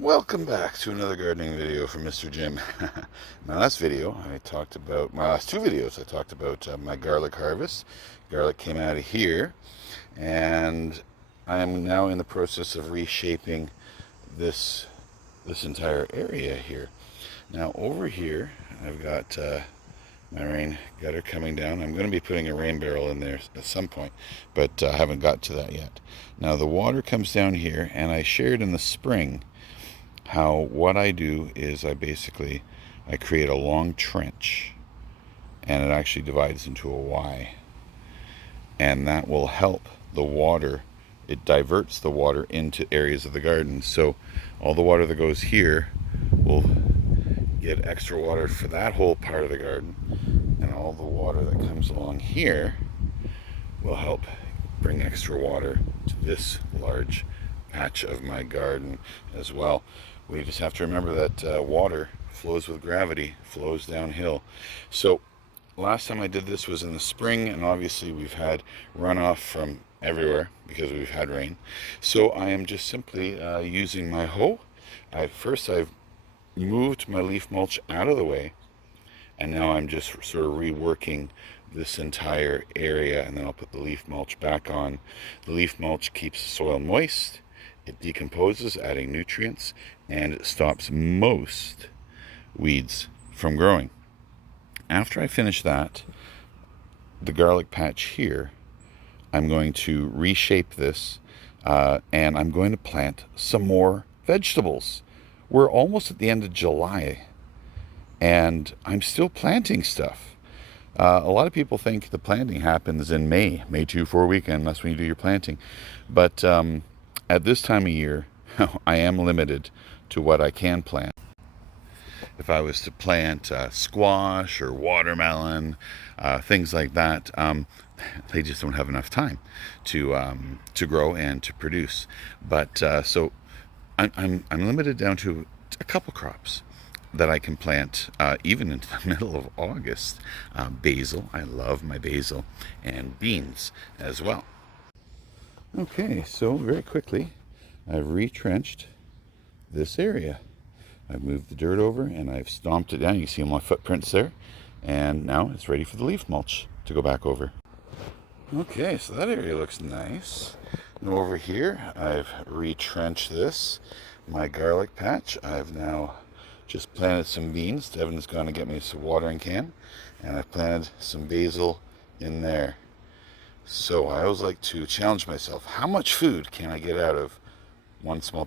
Welcome back to another gardening video from Mr. Jim. My last video, my last two videos, I talked about my garlic harvest. Garlic came out of here, and I am now in the process of reshaping this entire area here. Now over here, I've got my rain gutter coming down. I'm going to be putting a rain barrel in there at some point, but I haven't got to that yet. Now the water comes down here, and I shared in the spring how what I do is I create a long trench, and it actually divides into a Y, and that will help the water. It diverts the water into areas of the garden, so all the water that goes here will get extra water for that whole part of the garden, and all the water that comes along here will help bring extra water to this large patch of my garden as well. We just have to remember that water flows with gravity, flows downhill. So last time I did this was in the spring, and obviously we've had runoff from everywhere because we've had rain. So I am just simply using my hoe. I've moved my leaf mulch out of the way, and now I'm just sort of reworking this entire area, and then I'll put the leaf mulch back on. The leaf mulch keeps the soil moist, it decomposes, adding nutrients, and it stops most weeds from growing. After I finish that, the garlic patch here, I'm going to reshape this, and I'm going to plant some more vegetables. We're almost at the end of July, and I'm still planting stuff. A lot of people think the planting happens in May 2 weekend. That's when you do your planting. But at this time of year, I am limited to what I can plant. If I was to plant squash or watermelon, things like that, they just don't have enough time to grow and to produce. But so I'm limited down to a couple crops that I can plant even into the middle of August. Basil, I love my basil, and beans as well. Okay, so very quickly, I've retrenched this area. I've moved the dirt over and I've stomped it down. You can see my footprints there, and now it's ready for the leaf mulch to go back over. Okay, so that area looks nice. And over here, I've retrenched my garlic patch. I've now just planted some beans. Devin's gone to get me some watering can, and I've planted some basil in there. So I always like to challenge myself. How much food can I get out of one small piece?